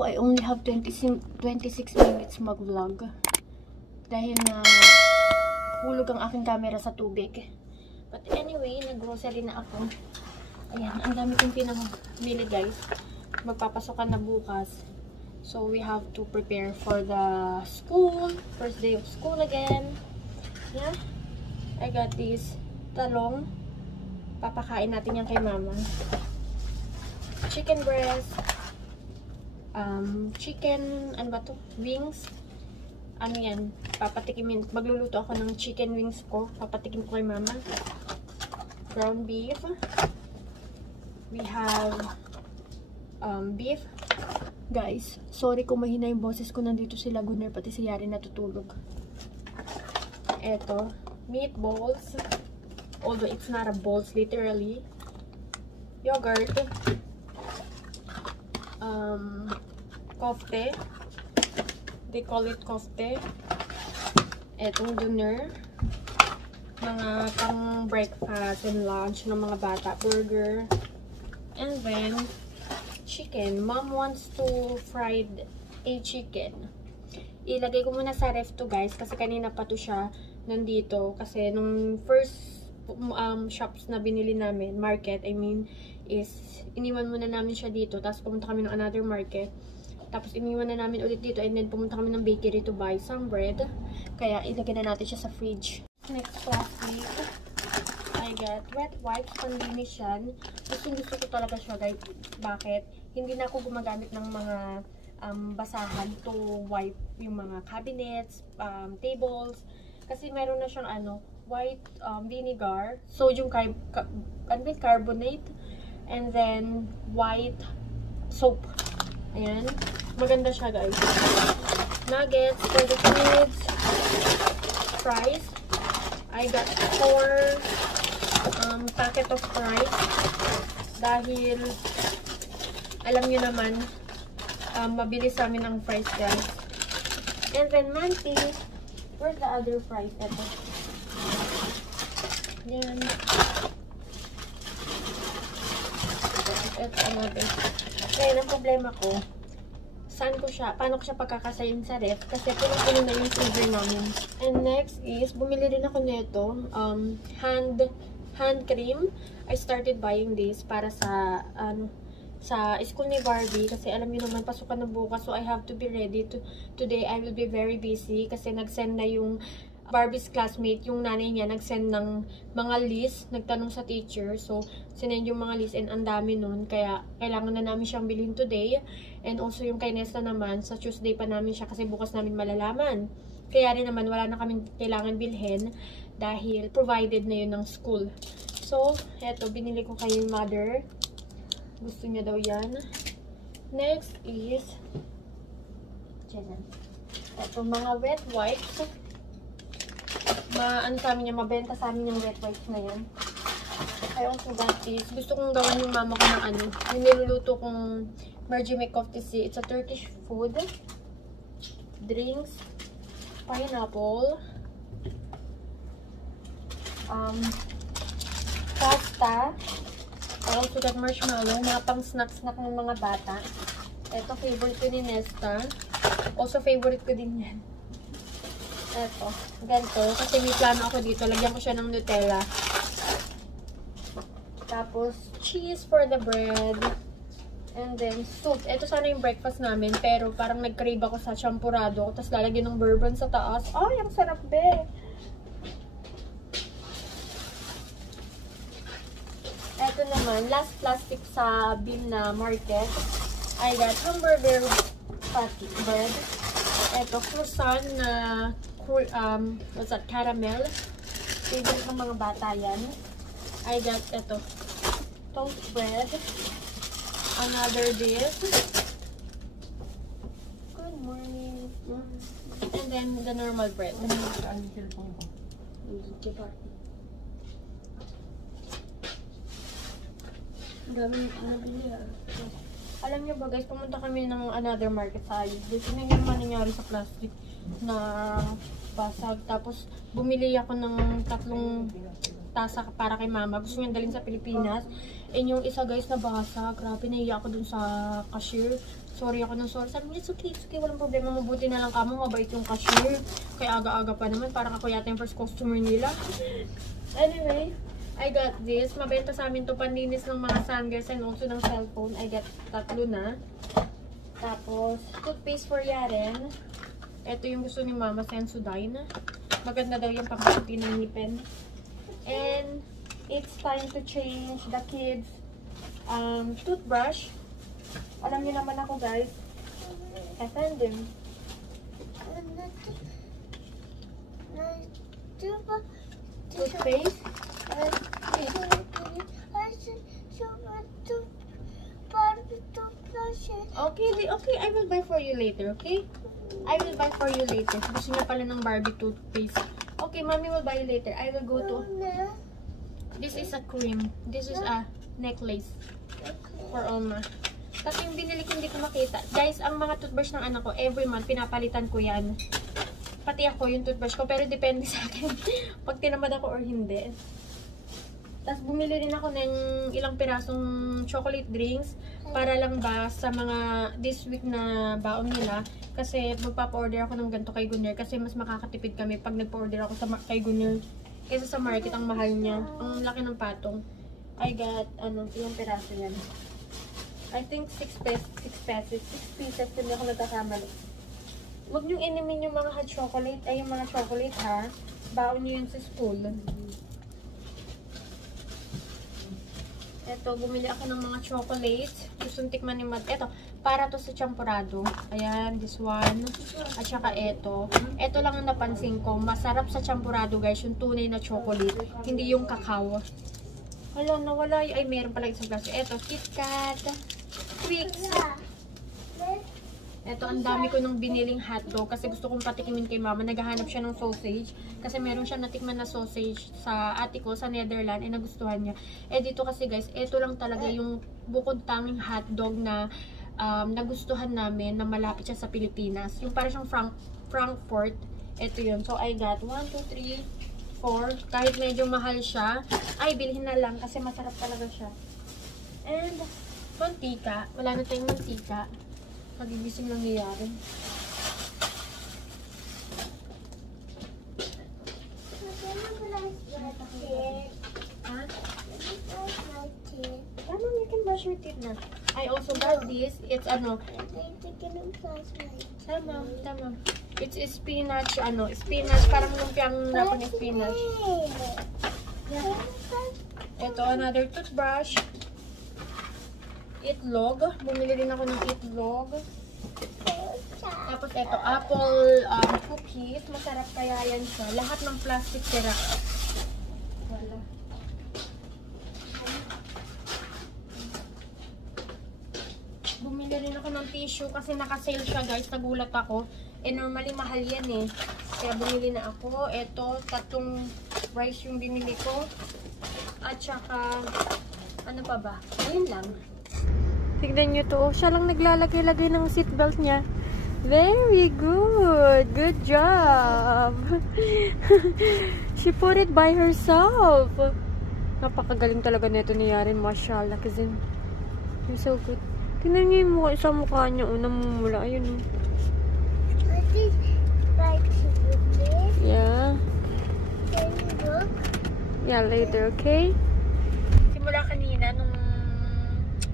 ako, I only have 26 minutes mag-vlog. Dahil na hulog ang aking camera sa tubig. But anyway, nag-grocery na ako. Ayan, ang dami kong pinamili guys. Magpapasokan na bukas. So, we have to prepare for the school. First day of school again. Yeah. I got this talong. Papakain natin yan kay mama. Chicken breast. Chicken, ano ba to? Wings. Ano yan? Papatikimin. Magluluto ako ng chicken wings ko. Papatikim ko kay mama. Ground beef. We have beef. Guys, sorry kung mahina yung boses ko. Nandito si Laguner, pati si Yari natutulog. Eto, meatballs. Although it's not a balls, literally. Yogurt. Kofte. They call it kofte. Etong dinner. Mga pang breakfast and lunch ng mga bata. Burger. And then, chicken. Mom wants to fried a chicken. Ilagay ko muna sa ref to guys kasi kanina pa to siya nandito kasi nung first shops na binili namin, market I mean, is iniwan muna namin siya dito tapos pumunta kami ng another market tapos iniwan na namin ulit dito and then pumunta kami ng bakery to buy some bread kaya ilagay na natin siya sa fridge. Next plastic, I got wet wipes, panlinis yan. Gusto ko talaga siya guys. Bakit? Hindi na ako gumagamit ng mga basahan to wipe yung mga cabinets, tables. Kasi meron na siyang white vinegar, sodium carbonate, and then white soap. Ayan. Maganda siya guys. Nuggets for the kids. Fries. I got 4 packet of fries. Dahil alam nyo naman, mabilis sa amin ang fries guys. And then manti. Where's the other fries? Ito. Yan. Ito another. Kaya ang problema ko, paano ko siya pagkakasayin sa ref? Kasi puno-puno na yung freezer namin. And next is, bumili rin ako nito, hand cream. I started buying this para sa school ni Barbie kasi alam niyo naman pasukan na bukas, so I have to be ready today. I will be very busy kasi nag-send na yung Barbie's classmate, yung nanay niya nag-send ng mga list, nagtanong sa teacher, so sinend yung mga list and ang dami nun, kaya kailangan na namin siyang bilhin today. And also yung kay Nesta naman, sa Tuesday pa namin siya kasi bukas namin malalaman. Kaya rin naman wala na kami kailangan bilhin dahil provided na yun ng school. So eto, binili ko kay mother. Gusto niya daw yan. Next is ito, mga wet wipes. Sa amin niya, mabenta sa amin yung wet wipes na yan. I also got this. Gusto kong gawan yung mama ko ng yung niluluto kong Mercimek Koftesi. It's a Turkish food. Drinks. Pineapple. Pasta. I also got marshmallow. Mga pang snack-snack ng mga bata. Ito, favorite ko ni Nesta. Also, favorite ko din yan. Ito, ganito. Kasi may plano ako dito. Lagyan ko siya ng Nutella. Tapos, cheese for the bread. And then, soup. Ito sana yung breakfast namin. Pero parang nag-crave ako sa champurado. Tapos lalagyan ng bourbon sa taas. Ay, ang sarap, be! Ito naman, last plastic sa bin na market. I got hamburger patty bread. Ito, croissant na what's that? Caramel. Favorite ng mga bata yan. I got ito, toast bread. Another dish. Good morning. And then the normal bread. Alam niyo ba guys, pumunta kami ng another market sa ayos. Dito na yung nangyari sa plastic na basag. Tapos bumili ako ng 3 tasa para kay mama. Gusto niya dalhin sa Pilipinas. And yung isa guys na basag. Grabe, nahiya ako dun sa cashier. Sorry ako ng sorry. Sabi niya, it's okay, walang problema. Mabuti na lang kamo, mabait yung cashier. Kaya aga-aga pa naman, parang ako yata yung first customer nila. Anyway, I got this. Mabenta sa amin to, panlinis ng mga sandals and also ng cellphone. I got 3 na. Tapos, toothpaste for Yaren. Ito yung gusto ni Mama, Sensodyne. Maganda daw yung pangkakunti ng ngipin. And, it's time to change the kids' toothbrush. Alam niyo naman ako, guys. F&M. Toothpaste. Okay, I will buy for you later, okay? I will buy for you later. Gusto niya pala ng Barbie toothpaste. Okay, Mommy will buy you later. I will go to... This is a cream. This is a necklace for Oma. Kasi yung binili ko hindi ko makita. Guys, ang mga toothbrush ng anak ko, every month, pinapalitan ko yan. Pati ako yung toothbrush ko, pero depende sa akin pag tinamad ako or hindi. Tapos bumili rin ako ng ilang pirasong chocolate drinks para lang ba sa mga this week na baon nila. Kasi magpapa-order ako ng ganito kay Gunner kasi mas makakatipid kami pag nagpa-order ako kay Gunner kaysa sa market. Ang mahal niya. Ang laki ng patong. I got, ilang piraso yan. I think 6 pieces, hindi ako nagkakamali. Huwag niyong inimin yung mga hot chocolate, ay yung mga chocolate ha. Baon niyo yun sa school. Ito, bumili ako ng mga chocolates. Gusto tikman ni Mad. Ito, para to sa champurado. Ayan, this one. At saka ito. Ito lang ang napansin ko. Masarap sa champurado guys, yung tunay na chocolate. Hindi yung kakao. Hala, nawala. Ay, meron pala isang klase. Ito, KitKat. Twix. Ito, ang dami ko nung biniling hotdog kasi gusto kong patikimin kay Mama. Naghahanap siya ng sausage kasi meron siya natikman na sausage sa ate ko sa Netherlands and nagustuhan niya. Eh dito kasi guys, ito lang talaga yung bukod tanging hotdog na nagustuhan namin na malapit siya sa Pilipinas. Yung parang siyang Frankfurt. Ito yun. So I got 1, 2, 3, 4. Kahit medyo mahal siya, ay bilhin na lang kasi masarap talaga siya. And mantika. Wala na tayong mantika. Kagigising nangyayari. Huh? You can brush your teeth na. I also got this. It's Tama. It's spinach, spinach. Parang lumpiang napon spinach. Ito, another toothbrush. Itlog. Bumili din ako ng itlog. Tapos ito, apple cookies. Masarap kaya yan siya. Lahat ng plastic sira. Wala. Bumili rin ako ng tissue kasi naka-sale siya guys. Nagulat ako. Eh normally mahal yan eh. Kaya bumili na ako. Ito, 3 rice yung binili ko. At saka, ano pa ba? Ayun lang. Tignan nyo to. Siya lang naglalagay-lagay ng seatbelt niya. Very good. Good job. She put it by herself. Napakagaling talaga nito ni Yaren. Mashallah. Kasi you're so good. Tignan nyo yung mukha, sa mukha niya. Namumula. Ayun. Yeah. Can you look? Yeah, later. Okay? Simula kanina nung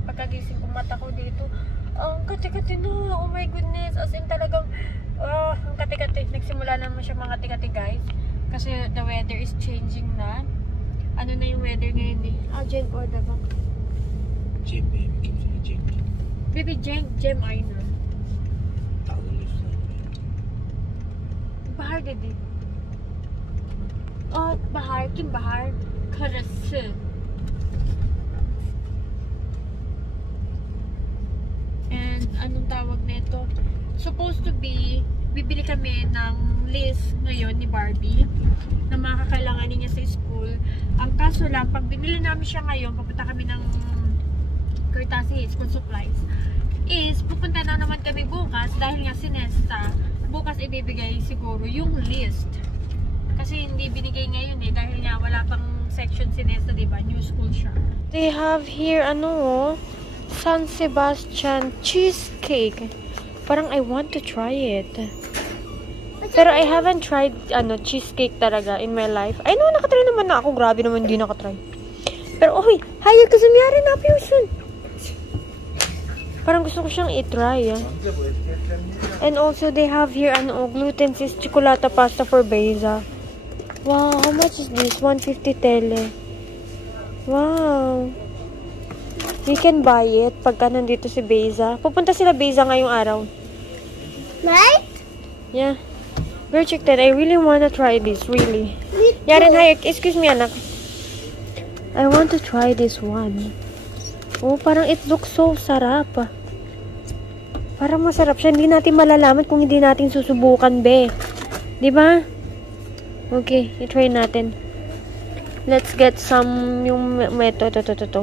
pagkagising ko mata ko dito, ang kati-kati na, oh my goodness, as in talagang, ang kati-kati, nagsimula naman siya mga kati-kati guys, kasi the weather is changing na. Ano na yung weather ngayon eh? Jen, order ba? Jem, baby, Jem. Baby, Jem, I know. Bahar dedi. Bahar, kim Bahar? Karası. And anong tawag na ito? Supposed to be, bibili kami ng list ngayon ni Barbie na mga kakailanganin niya sa school. Ang kaso lang, pag binili namin siya ngayon, papunta kami ng Courtesy School Supplies, is pupunta na naman kami bukas dahil nga si Nesta, bukas ibibigay siguro yung list. Kasi hindi binigay ngayon eh, dahil nga wala pang section si Nesta, diba? New school siya. They have here, San Sebastian cheesecake. Parang I want to try it. Pero I haven't tried cheesecake talaga in my life. I know, nakatry naman na ako. Grabe naman, hindi nakatry. Pero, oy, hayag ka sumiyari na po yun. Parang gusto ko siyang i-try. And also, they have here, gluten-free chocolate pasta for Beza. Wow, how much is this? 150 tele. Wow. We can buy it pagka nandito si Beza. Pupunta sila Beza ngayong araw. Right? Yeah. Girl, check that. I really wanna try this, really. Yaren, hi. Excuse me, anak. I want to try this one. Oh, parang it looks so sarap. Parang masarap siya. Hindi natin malalaman kung hindi natin susubukan, be. Diba? Okay, i-try natin. Let's get some, yung, ito.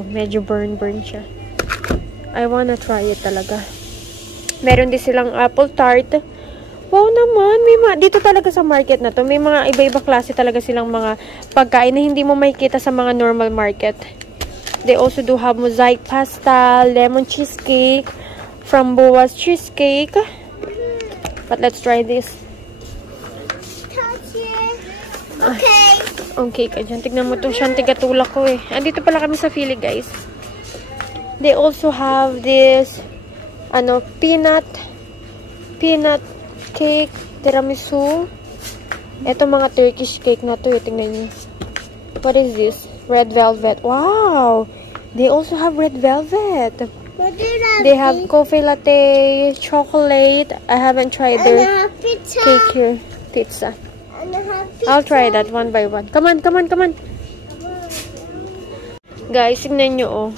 Medyo burn siya. I wanna try it talaga. Meron din silang apple tart. Wow naman, dito talaga sa market na to, may mga iba-iba klase talaga silang mga pagkain na hindi mo makikita sa mga normal market. They also do have mosaic pasta, lemon cheesecake, framboise cheesecake. But let's try this. Touch it. Okay. Okay ka dyan. Tignan mo to, siyang tigatulak ko eh. Andito pala kami sa Philly, guys. They also have this, peanut cake, tiramisu. Ito mga Turkish cake na to. Tingnan niyo. What is this? Red velvet. Wow! They also have red velvet. What did I They have coffee latte, chocolate. I haven't tried their pizza. cake here. Pizza. And I have pizza. I'll try that one by one. Come on. Guys, tingnan nyo oh.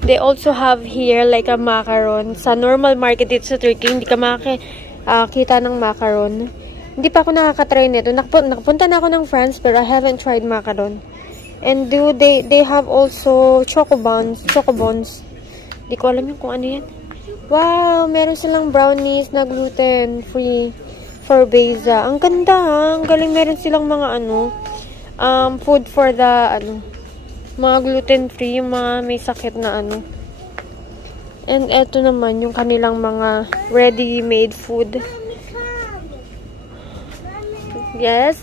They also have here like a macaron. Sa normal market dito sa Turkey, hindi ka kita ng macaron. Hindi pa ako nakakatry nito. Nakapunta na ako ng France, pero I haven't tried macaron. And they have also choco buns. Hindi ko alam yung kung ano yan. Wow, meron silang brownies na gluten-free for Beza. Ang ganda ha. Ang galing, meron silang mga food for the mga gluten-free, yung mga may sakit na And eto naman yung kanilang mga ready-made food. Yes.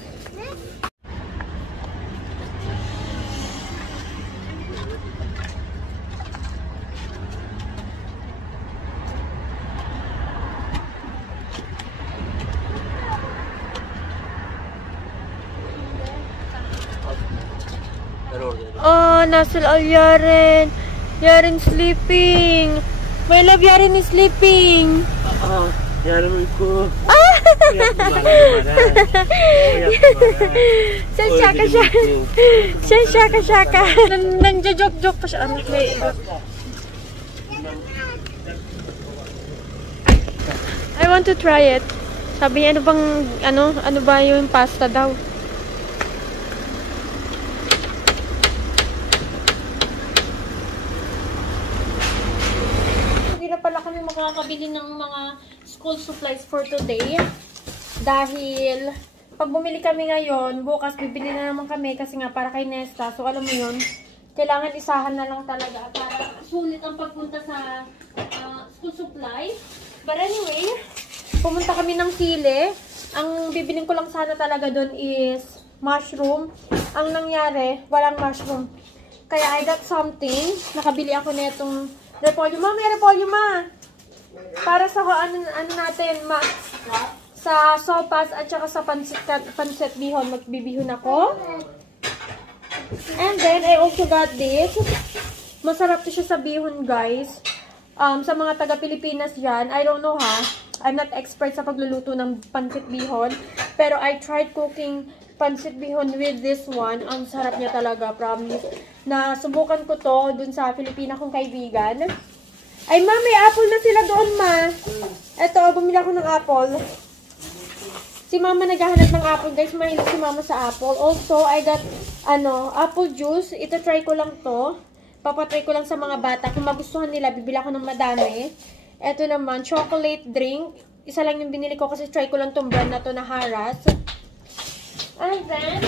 Oh, Nasıl al Yaren. Yaren sleeping. My love, Yaren is sleeping. Yaren ko. Shaka. Nandiyo-joke pa siya. I want to try it. Sabi niya, ano ba yung pasta daw? Pala kami makakabili ng mga school supplies for today dahil pag bumili kami ngayon, bukas bibili na naman kami kasi nga para kay Nesta. So alam mo yun, kailangan isahan na lang talaga para sulit ang pagpunta sa school supplies. But anyway, pumunta kami ng Chile. Ang bibiling ko lang sana talaga doon is mushroom. Ang nangyari, walang mushroom. Kaya I got something. Nakabili ako netong repolyo. May repolyo, ma. Para sa natin, sa sopas at saka sa pancit bihon. Magbibihon ako. And then, I also got this. Masarap to siya sa bihon, guys. Sa mga taga-Pilipinas yan, I don't know ha. I'm not expert sa pagluluto ng pancit bihon. Pero I tried cooking pancit bihon with this one. Ang sarap niya talaga, promise. Nasubukan ko to dun sa Filipina kong kaibigan. Ay, ma, may apple na sila doon, ma. Eto, bumili ako ng apple. Si mama naghahanap ng apple, guys. Mahilig si mama sa apple. Also, I got, apple juice. Ito, try ko lang to. Papatry ko lang sa mga bata. Kung magustuhan nila, bibili ako ng madami. Eto naman, chocolate drink. Isa lang yung binili ko kasi try ko lang tong brand na to na Haras. And then,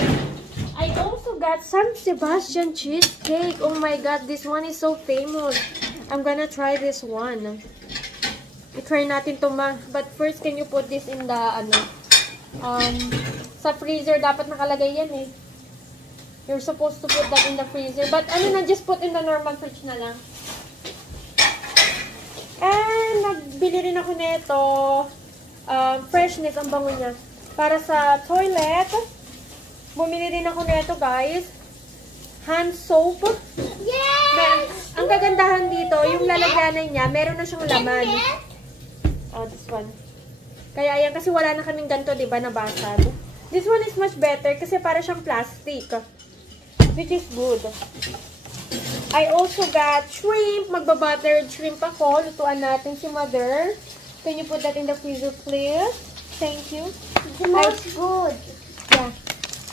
I also got San Sebastian cheesecake. Oh my God, this one is so famous. I'm gonna try this one. I-try natin to ma. But first, can you put this in the, sa freezer, dapat nakalagay yan eh. You're supposed to put that in the freezer. But just put in the normal fridge na lang. And, nagbili rin ako nito. Freshness, ang bango niya. Para sa toilet, bumili din ako nito, guys. Hand soap. Yes! Ang kagandahan dito, yung lalagyanan niya, meron na siyang laman. Oh, this one. Kaya ayan, kasi wala na kaming ganito, diba, nabasag. This one is much better kasi para siyang plastic. Which is good. I also got shrimp. Magba-buttered shrimp ako. Lutuan natin si Mother. Can you put that in the freezer, please? Thank you. It smells good. Yeah.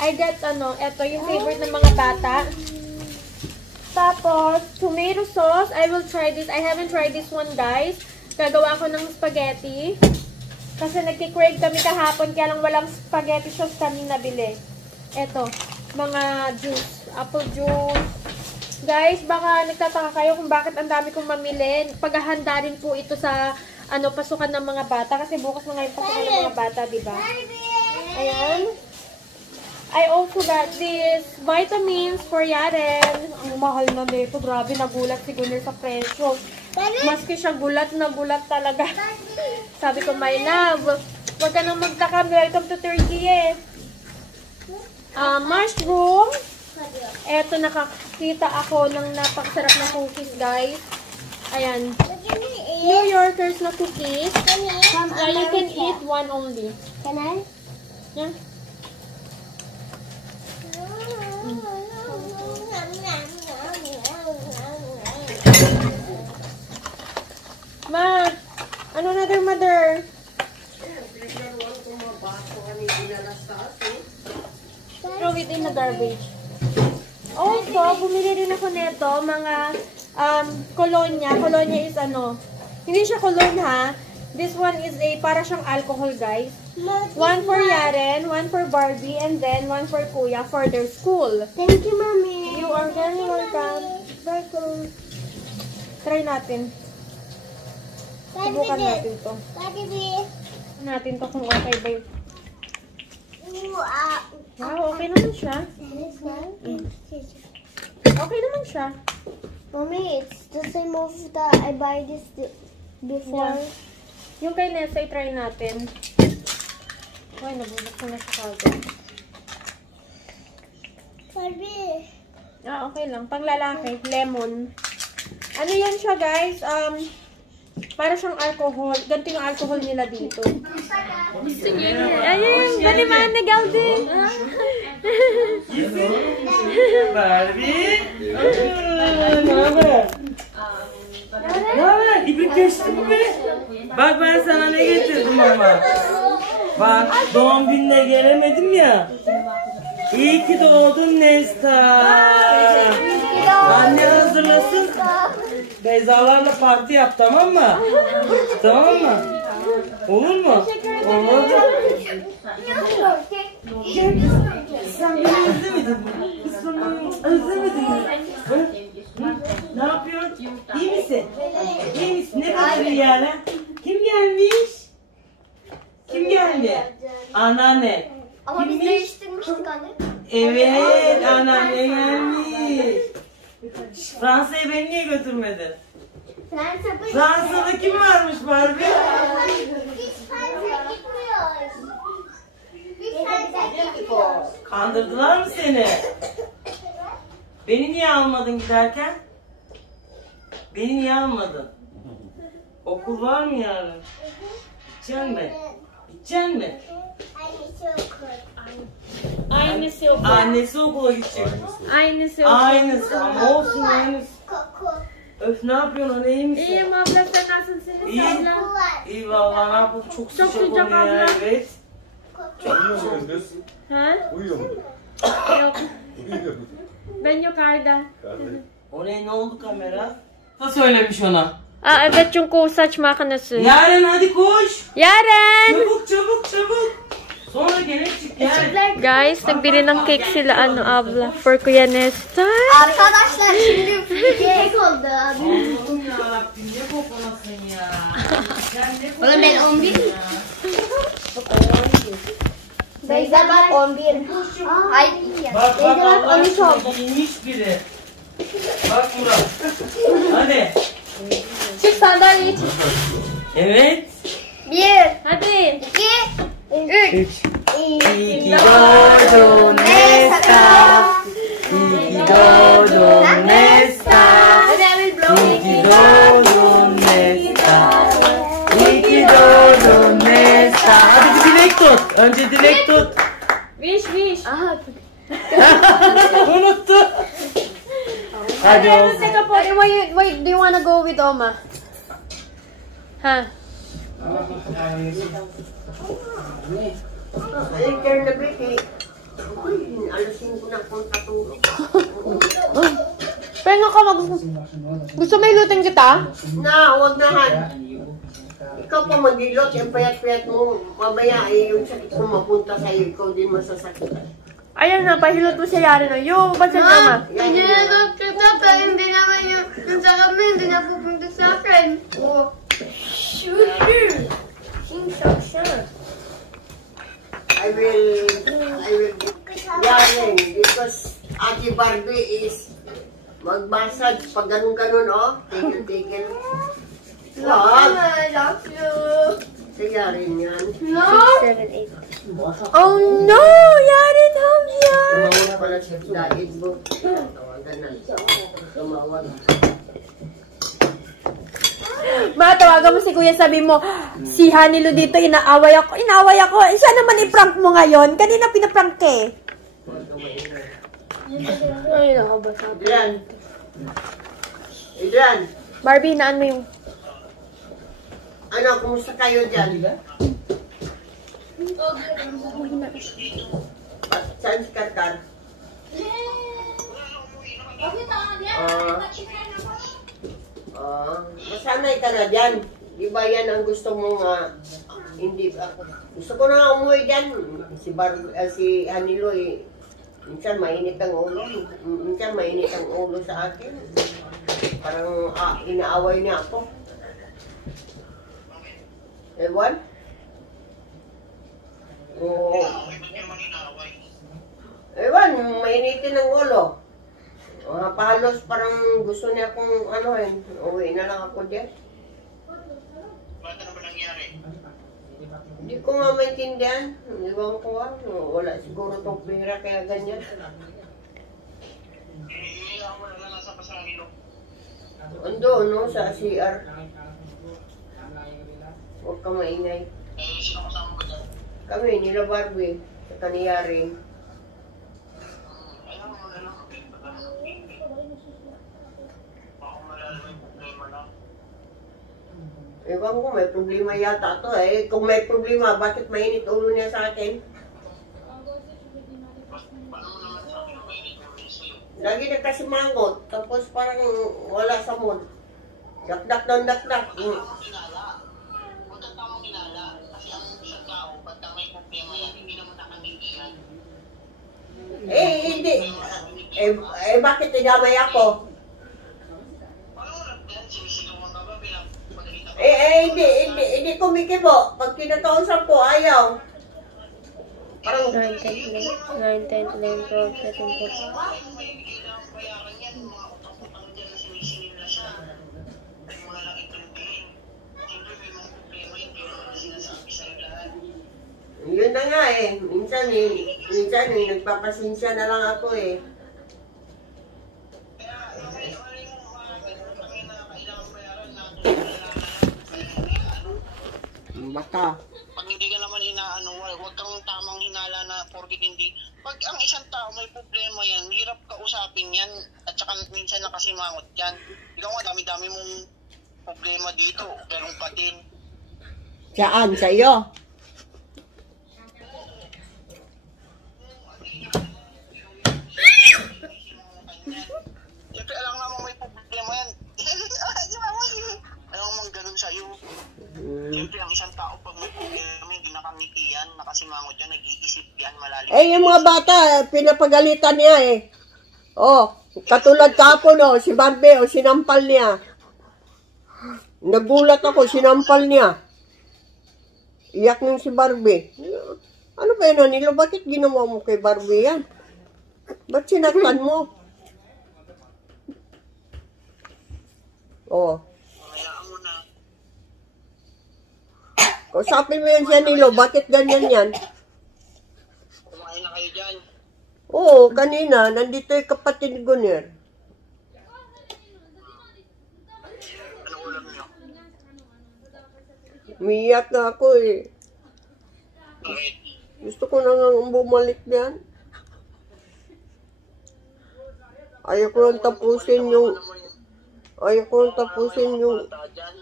I got, eto, yung favorite ng mga bata. Tapos, tomato sauce. I will try this. I haven't tried this one, guys. Gagawa ko ng spaghetti. Kasi nagki-crave kami kahapon, kaya lang walang spaghetti sauce kami nabili. Eto, mga juice. Apple juice. Guys, baka nagtataka kayo kung bakit ang dami kong mamili. Paghahanda rin po ito sa, pasukan ng mga bata. Kasi bukas na ngayon pasukan ng mga bata, diba? Ayan. I also got this vitamins for Yaren. Ang mahal na nito. Grabe, nagulat si Gunner sa presyo. Maski siya gulat na gulat talaga. Sabi ko, my love, huwag ka nang magtakam. Welcome to Turkey eh. Mushroom. Eto, nakakita ako ng napakasarap na cookies, guys. Ayan. New Yorkers na cookies. You can eat one only. Can I? Yeah. Ma, another mother? Throw it in the garbage. Also, bumili rin ako nito, mga colonia. Colonia is hindi siya cologne ha. This one is para siyang alcohol, guys. One for Yaren, one for Barbie, and then one for Kuya for their school. Thank you, Mommy. You are very welcome. Welcome. Try natin. Subukan natin to. Natin to kung okay ba yun. Wow, okay naman siya. Okay naman siya. Mommy, it's the same of the I buy this before. Yeah. Yung kay Nessa, i-try natin. Ay, nabulak ko na siya kagad. Okay lang. Pang lalaki, lemon. Ano yan siya, guys? Para siyang alcohol. Ganito yung alcohol nila dito. Ayun, baliman na Gaudi. Barbie. Ne haber? Ne haber? İpek geçti mi be? Bak ben sana ne getirdim ama. Bak doğum gününe gelemedim ya. İyi ki doğdun Nesta. Anne hazırlasın. Beyzalarla parti yap, tamam mı? Tamam mı? Olur mu? Olur. Sen beni özlemedin mi? Özlemedin mi? Ne yapıyorsun? İyi misin? İyi misin? Ne kadar iyi yani? Kim gelmiş? Kim geldi? Anneanne. Ama biz değiştirmiştik anne. Evet, anneanne gelmiş. Fransa'ya beni niye götürmedin? Fransa'da kim varmış Barbie? Biz Fransa'ya gitmiyoruz. Biz Fransa'ya gitmiyoruz. Kandırdılar mı seni? Beni niye almadın giderken? Beni niye almadın? Okul var mı yarın? Gideceksin mi? Gideceksin mi? Aynısı okul. Annesi okula gidecek. Aynısı okul. Aynısı ama olsun aynısı. Öf, ne yapıyorsun anne, iyi misin? İyiyim abla, sen nasılsın? İyi. Abla. İyi vallahi, ne yapalım, çok sıcak oluyor abla. ya, evet. Uyuyor musunuz kız? Ha? Uyuyor mu? Yok. Uyuyor. Ben yukarıda. O ne oldu kamera? Da söylemiş ona. Evet, yung saç makinesi. Yaren hadi koş. Yaren! Çabuk çabuk çabuk. Sonra gene çık gel. Guys, nagbili ng cake sila, Abla, for Kuya Nesta. Arkadaşlar şimdi cake oldu. Allah'ım yarabbim ne kokonasın ya. Sen ne kokonasın Oğlum ben 11. ya. Beyza bak 11. Hayır. Bak Beyza bak Allah 13 aşkına oldu. giyinmiş biri. Bak Murat. Hadi. Çık sandalyeye çık. Evet. 1, Hadi. 2, 3. İyi ki doğdun Nesta. İyi ki doğdun Nesta. İyi ki doğdun Nesta. İyi ki doğdun Nesta. Hadi bir dilek tut. Önce dilek tut. Wish. Unuttu. Hadi olsun. Wait, do you wanna go with Oma? Ha? Pero ka gusto may lutin kita? Na, huwag na Han. Ikaw pa mag-ilot, yung payat-payat mo, mabaya yung sakit mo mapunta sa'yo, ikaw din masasakit. Ayan na, pahilot mo siya yari na. Yung ba siya naman? Hindi na kita pero hindi naman yung sakit mo hindi na pupunta sa akin. I will yarin because Ate Barbie is mag-massage pag ganun-ganun, oh. Tigil-tigil. Wag! I love you. Sa yarin yan. No. Oh no! Yarin home yan! Tumawag pala siya sa daig mo. Tawagan na. Tumawag. Matawagan mo si Kuya, sabi mo, si Hanilo dito, inaaway ako. Siya naman i-prank mo ngayon. Kanina pinaprank eh. Ay, nakabasa. Adrian, Barbie, naan mo yung... ano, kumusta kayo dyan? Saan si Karkar? Masanay ka na dyan. Di ba yan ang gusto mo nga? Hindi ako. Gusto ko na nga umuwi dyan. Si Hanilo eh. Minsan mainit ang ulo. Minsan mainit ang ulo sa akin. Parang inaaway niya ako. Ewan? Oo. Ewan, mainitin ang ulo. Palos parang gusto niya akong uwi na lang ako dyan. Bakit ano ba nangyari? Hindi ko nga maintindihan. Iwan ko nga. Wala siguro itong pera kaya ganyan. Iilang mo na lang nasa pasangilo. Ando, no? Sa CR. Huwag ka maingay. Sino kasama ko dyan? Kami, nila Barbie. Sa kaniyaring. Ayaw mo na lang. Baka malalaman yung problema na. Ewan ko, may problema yata to eh. Kung may problema, bakit mainit ulo niya sa akin? Paano naman sa akin ang mainit mo rin sa'yo? Lagi na kasi mangot, tapos parang wala sa mood. Dakdak ng dakdak. Kinala. Huwag kang tamang kinala. Kasi ang isang tao, pagka may problema yan, hindi naman nakangitihan. Hindi. Bakit tinamay ako? Paano mo lang yan? Sinisigawan ka ba bilang pagkakita ko? Hindi kumikibo. Pag kinakausap ko, ayaw. Parang, 9, 10, 11, 12, 13, 14. May kailangan bayaran yan. Mga utang-utang dyan na sinisingil na siya. Yung mga lang ituntingin. Siyempre may mga problema yun. Hindi naman sinasabi sa'yo lahat. yun na nga eh. Minsan nagpapasinsya na lang ako eh. Kaya yung may yung kami na kailangan bayaran na Baka. pag hindi ka naman inaano, huwag kang tamang hinala na porkit hindi. Pag ang isang tao may problema yan, hirap kausapin yan at saka minsan nakasimangot yan. Ikaw nga, dami-dami mong problema dito, ganun pa din. Saan? Sa'yo? Siyempre, alam naman may problema yan. Alam naman ganun sa'yo. Siyempre, ang isang tao pag may problema, hindi nakangiti yan, nakasimangot yan, nag-iisip yan, malalim. Eh, yung mga bata, pinapagalitan niya eh. Oh, katulad kapon, oh, si Barbie, oh, sinampal niya. Nagulat ako, sinampal niya. Iyak nung si Barbie. Ano ba yun, Nilo? Bakit ginawa mo kay Barbie yan? Ba't sinaktan mo? Oh. Hayaan mo na. Kausapin mo yan siya, Nilo. Bakit ganyan yan? Kumain na kayo dyan. Oo, kanina, nandito yung kapatid ko niya. Ano ulam niyo? Umiyak na ako eh. Bakit? Gusto ko na nga bumalik diyan. Ayaw ko lang tapusin yung... Ayaw ko lang tapusin yung... Bata dyan.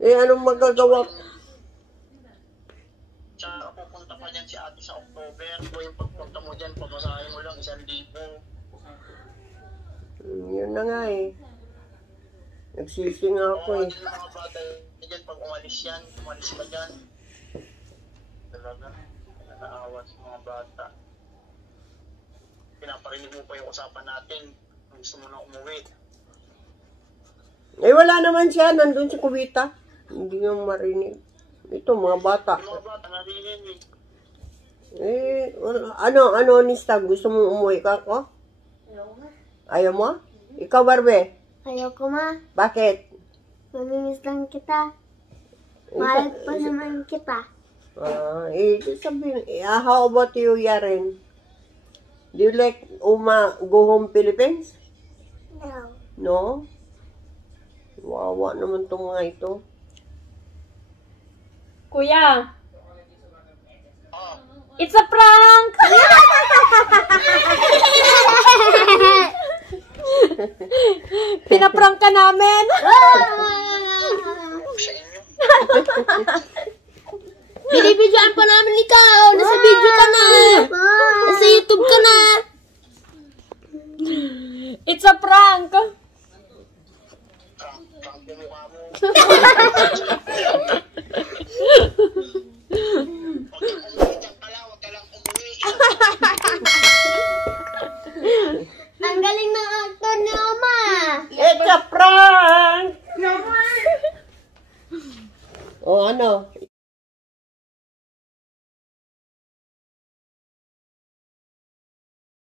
Eh, anong magagawa? Tsaka pupunta pa dyan si ate sa October. O yung pagpunta mo dyan, pamasahin mo lang 1,000. Yun na nga eh. Nagsisi nga ako eh. Yung mga bata dyan, pag umalis yan, umalis ka dyan. Talaga, nakakaawa sa mga bata. Pinaparinig mo pa yung usapan natin. Gusto mo na umuwi. Eh, wala naman siya. Nandun si Kubita. Hindi nga marinig. Ito, mga bata. Yung mga bata narinig. Eh, ano, Nista? Gusto mo umuwi ka ko? Ayaw mo? Ikaw, Barbie? Ayoko ma. Bakit? Mamimiss lang kita. Mahal pa naman kita. Sabihin, how about you, Yaren? Do you like go home Philippines? No. No? Wawa naman itong mga ito. Kuya! It's a prank! Pinaprank ka namin! Binibidyoan pa namin ikaw. Nasa